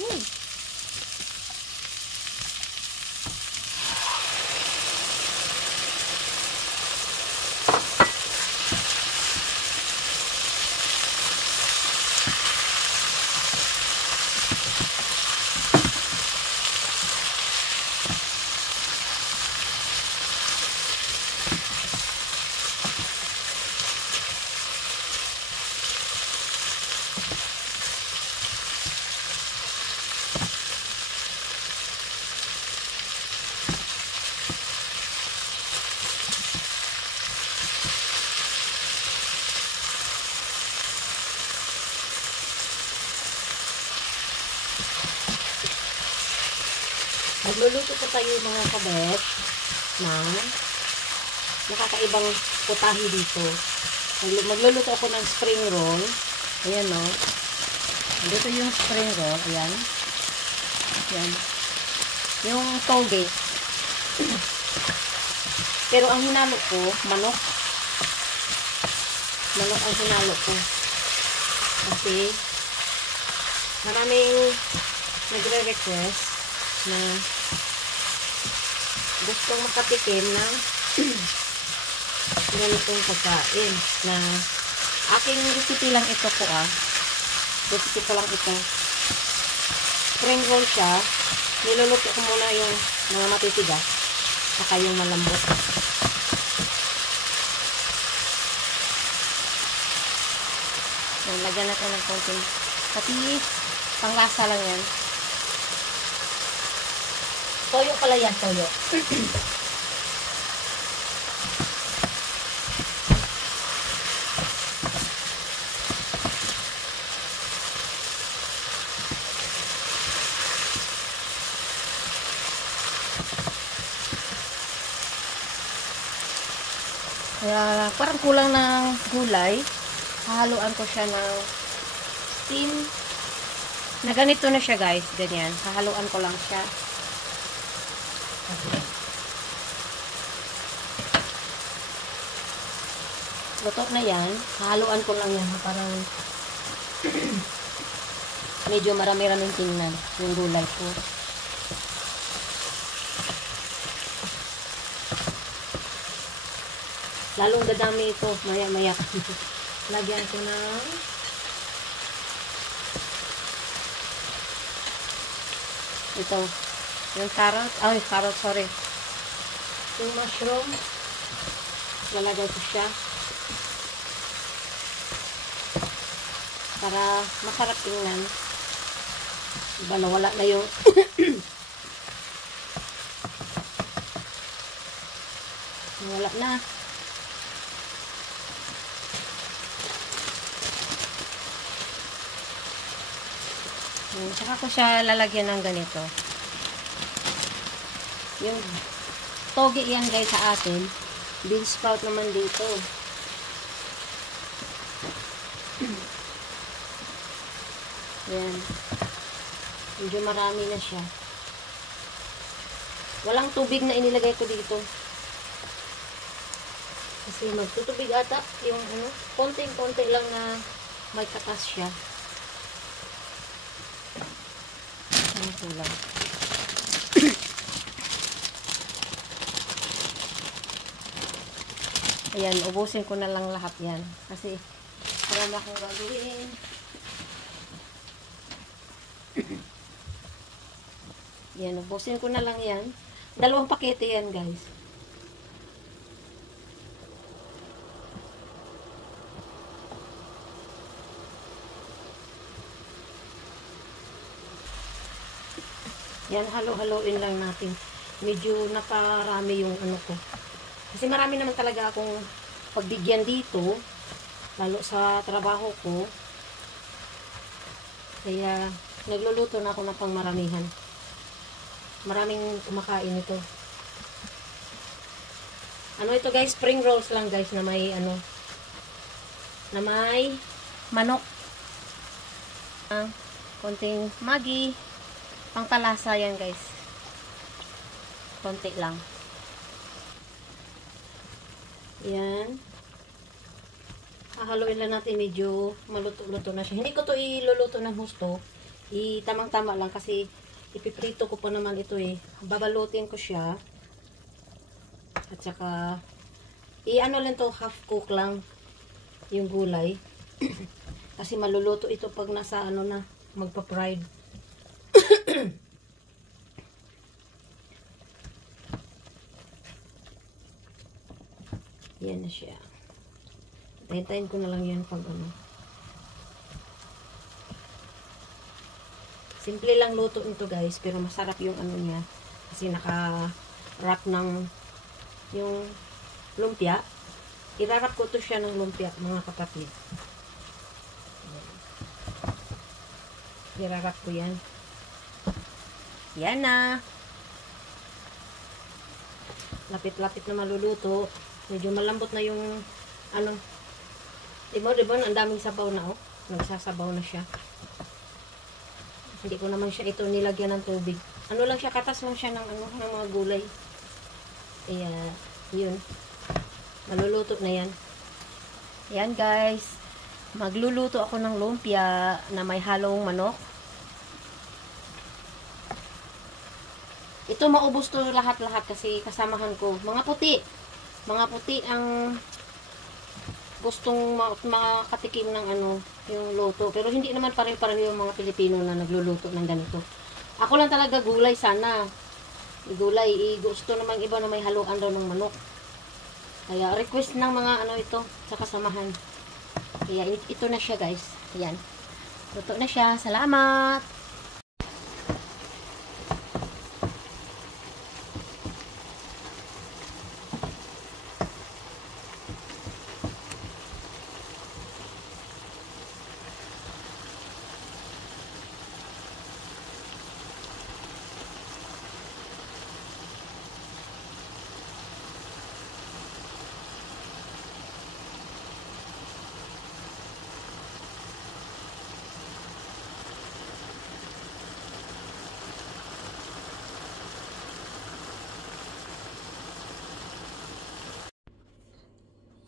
yun. Magluluto po tayo mga kabet ng nakakaibang putahe dito. Magluluto ako ng spring roll. Ayan o. Dito yung spring roll. Ayan. Ayan. Yung toge. Pero ang hinalo ko, manok. Manok ang hinalo ko. Kasi maraming nagre-request na gustong makatikim ng ganitong pagkain na aking recipe lang ito po recipe ko lang ito. Spring roll siya, niluluto ko muna yung mga matitigas saka yung malambot. So, lagyan natin ng konting patis, panglasa lang yan. Toyo pala yan, toyo. Parang kulang ng gulay. Hahaluan ko siya ng steam. Na ganito na siya guys, ganyan. Hahaluan ko lang siya. Luto na yan. Haluan ko lang yan. Parang medyo marami-raming tingnan yung gulay ko. Lalong dadami ito. Maya-maya. Lagyan ko ng ito. Yung carrot. Ay, carrot, sorry. Yung mushroom. Lalagay ko siya. Para masarap tingnan. Diba, nawala na yung nawala na. Saka ko siya lalagyan ng ganito. Yung toge yan guys sa atin. Bean sprout naman dito. Ayan. Medyo marami na siya. Walang tubig na inilagay ko dito. Kasi magtutubig ata. Yung konting-konti lang na may katas siya. Ano kulang. Ayan, ubusin ko na lang lahat yan. Kasi marami akong gagawin. Yan, ubusin ko na lang yan. 2 pakete yan, guys. Yan, halo-haloin lang natin. Medyo naparami yung ano ko. Kasi marami naman talaga akong pagbigyan dito. Lalo sa trabaho ko. Kaya, nagluluto na ako ng pangmaramihan. Maraming kumakain ito. Ano ito guys? Spring rolls lang guys na may na may manok. Konting Maggi. Pangtalasa yan guys. Konti lang. Yan. Hahaluin lang natin medyo maluto-luto na siya. Hindi ko to iluluto ng husto Tamang-tama lang kasi ipiprito ko pa naman ito eh. Babalutin ko siya. At saka, ano lang to, half cook lang yung gulay. Kasi maluluto ito pag nasa ano na, magpa-fried. Yan na siya. Tayin ko na lang yan pag ano. Simple lang luto nito guys, pero masarap yung ano niya. Kasi naka-wrap ng yung lumpia. Irarap ko to siya ng lumpia, mga kapatid. Irarap ko yan. Yan na. Lapit-lapit na maluluto. Medyo malambot na yung ano. Diba, ang daming sabaw na oh. Nagsasabaw na siya. Hindi ko naman siya ito nilagyan ng tubig. Ano lang siya, katas lang siya ng ano, ng mga gulay. Kaya, yun. Maluluto na yan. Yan guys. Magluluto ako ng lumpia na may halong manok. Ito maubos to lahat-lahat kasi kasamahan ko. Mga puti ang gustong makatikim ng ano, yung luto. Pero hindi naman pare-pareho yung mga Pilipino na nagluluto ng ganito. Ako lang talaga gulay sana. Gulay, gusto naman iba na may haluan daw ng manok. Kaya request ng mga ano ito sa kasamahan. Kaya ito na siya guys. Ayan. Luto na siya. Salamat!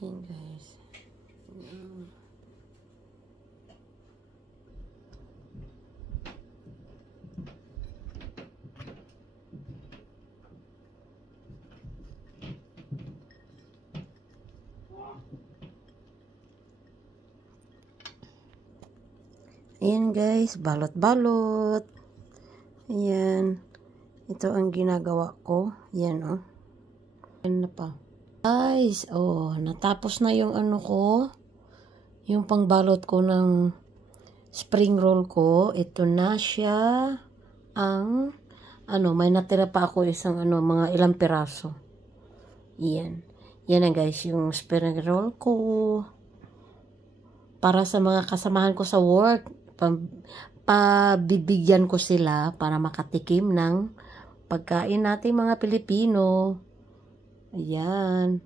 Ayan guys. Ayan guys, balot-balot. Ayan. Ito ang ginagawa ko. Ayan oh. Ayan na pa. Guys, oh, natapos na yung ano ko. Yung pangbalot ko ng spring roll ko. Ito na siya. Ang, ano, may natira pa ako isang, ano, mga ilang piraso. Yan. Yan na guys, yung spring roll ko. Para sa mga kasamahan ko sa work. Pabibigyan ko sila para makatikim ng pagkain natin mga Pilipino. Ayan.